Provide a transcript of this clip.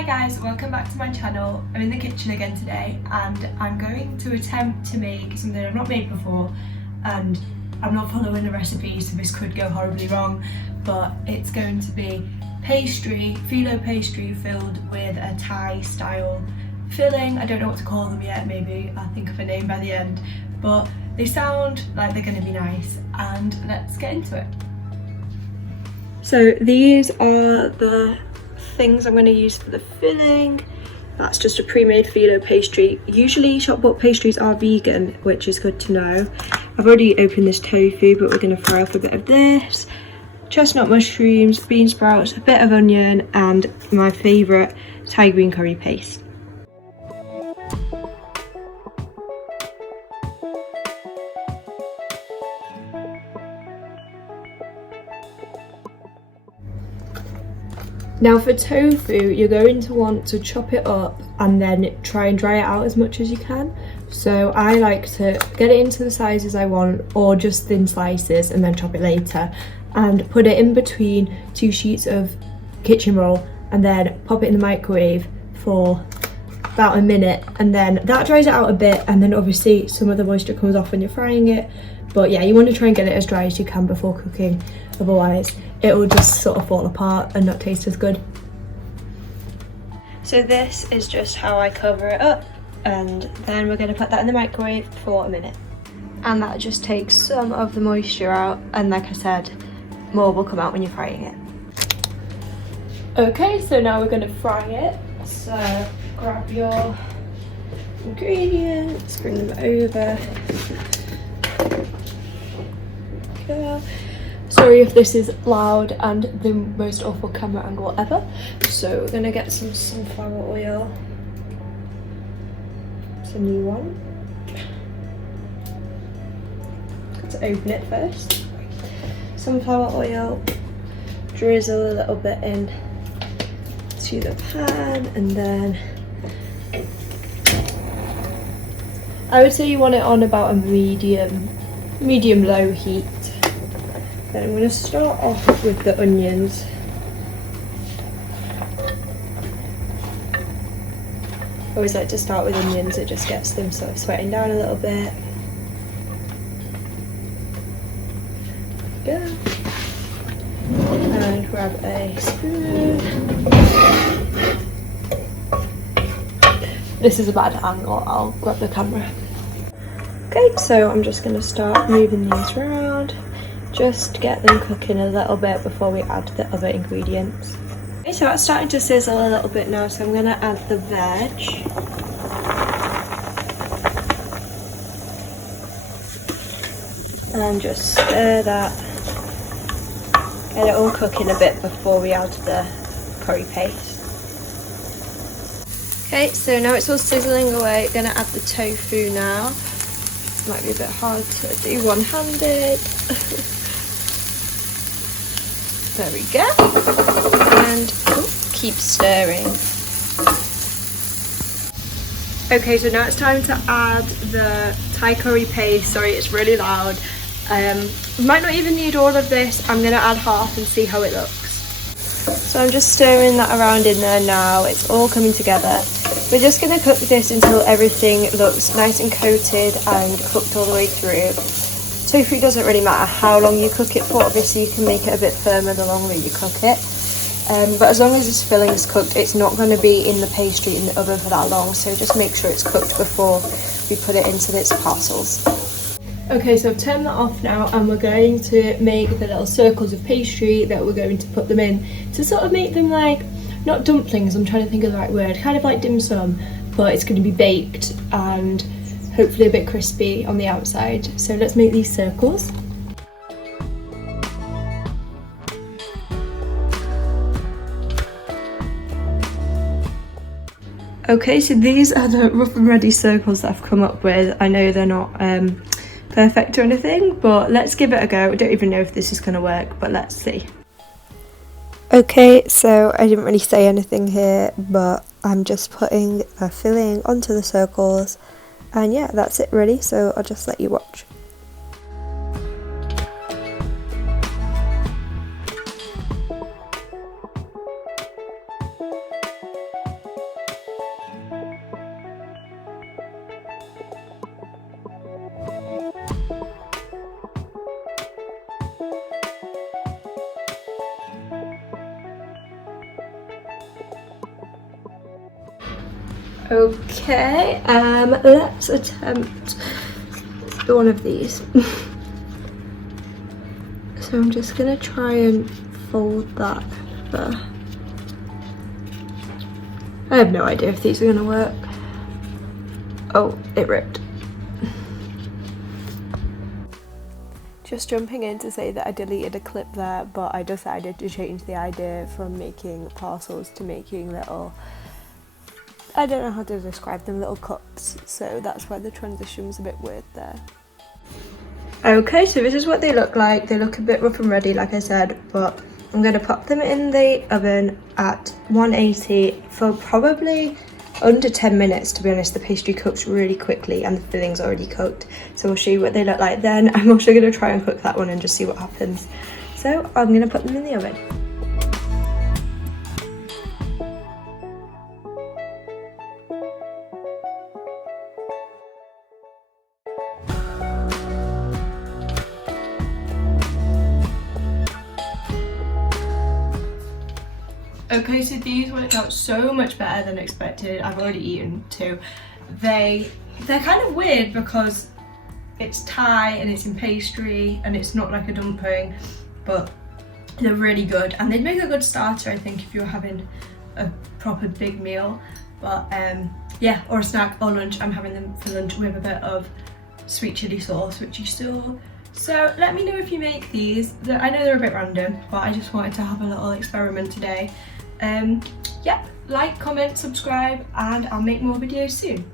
Hi guys, welcome back to my channel. I'm in the kitchen again today and I'm going to attempt to make something I've not made before, and I'm not following a recipe so this could go horribly wrong, but it's going to be pastry, phyllo pastry filled with a Thai style filling. I don't know what to call them yet, maybe I'll think of a name by the end, but they sound like they're going to be nice, and let's get into it. So these are the things I'm going to use for the filling. That's just a pre-made phyllo pastry. Usually shop bought pastries are vegan, which is good to know. I've already opened this tofu, but we're going to fry off a bit of this. Chestnut mushrooms, bean sprouts, a bit of onion, and my favourite Thai green curry paste. Now for tofu, you're going to want to chop it up and then try and dry it out as much as you can. So I like to get it into the sizes I want, or just thin slices, and then chop it later and put it in between 2 sheets of kitchen roll and then pop it in the microwave for about a minute, and then that dries it out a bit, and then obviously some of the moisture comes off when you're frying it. But yeah, you want to try and get it as dry as you can before cooking, otherwise it will just sort of fall apart and not taste as good. So this is just how I cover it up, and then we're going to put that in the microwave for a minute. And that just takes some of the moisture out, and like I said, more will come out when you're frying it. Okay, so now we're going to fry it. So grab your ingredients, bring them over. Go. Sorry if this is loud and the most awful camera angle ever. So we're gonna get some sunflower oil. It's a new one. Let's open it first. Sunflower oil, drizzle a little bit in to the pan, and then I would say you want it on about a medium low heat. Then I'm going to start off with the onions. I always like to start with onions, it just gets them sort of sweating down a little bit. There we go. And grab a spoon. This is a bad angle, I'll grab the camera. Okay, so I'm just going to start moving these around. Just get them cooking a little bit before we add the other ingredients. Okay, so it's starting to sizzle a little bit now, so I'm going to add the veg. And just stir that. Get it all cooking a bit before we add the curry paste. Okay, so now it's all sizzling away. Going to add the tofu now. Might be a bit hard to do one-handed. There we go, and keep stirring. Okay, so now it's time to add the Thai curry paste. Sorry, it's really loud. We might not even need all of this. I'm going to add half and see how it looks. So I'm just stirring that around in there now. It's all coming together. We're just going to cook this until everything looks nice and coated and cooked all the way through. Tofu doesn't really matter how long you cook it for. Obviously you can make it a bit firmer the longer you cook it, but as long as this filling is cooked, it's not going to be in the pastry in the oven for that long, so just make sure it's cooked before we put it into its parcels. Okay, so I've turned that off now, and we're going to make the little circles of pastry that we're going to put them in to sort of make them like, not dumplings, I'm trying to think of the right word, kind of like dim sum, but it's going to be baked and hopefully a bit crispy on the outside. So let's make these circles. Okay, so these are the rough and ready circles that I've come up with. I know they're not perfect or anything, but let's give it a go. I don't even know if this is going to work, but let's see. Okay, so I didn't really say anything here, but I'm just putting a filling onto the circles. And yeah, that's it really, so I'll just let you watch. Okay, let's attempt one of these. So I'm just gonna try and fold that over. I have no idea if these are gonna work. Oh, it ripped. Just jumping in to say that I deleted a clip there, but I decided to change the idea from making parcels to making little, I don't know how to describe them, little cups. So that's why the transition was a bit weird there. Okay, so this is what they look like. They look a bit rough and ready, like I said, but I'm going to pop them in the oven at 180 for probably under 10 minutes. To be honest, the pastry cooks really quickly and the filling's already cooked. So we'll show you what they look like then. I'm also going to try and cook that one and just see what happens. So I'm going to put them in the oven. Okay, so these worked out so much better than expected. I've already eaten two. They're kind of weird because it's Thai and it's in pastry and it's not like a dumpling, but they're really good and they'd make a good starter, I think, if you're having a proper big meal. But yeah, or a snack or lunch. I'm having them for lunch with a bit of sweet chili sauce, which you saw. So let me know if you make these. I know they're a bit random, but I just wanted to have a little experiment today. Yeah, like, comment, subscribe, and I'll make more videos soon.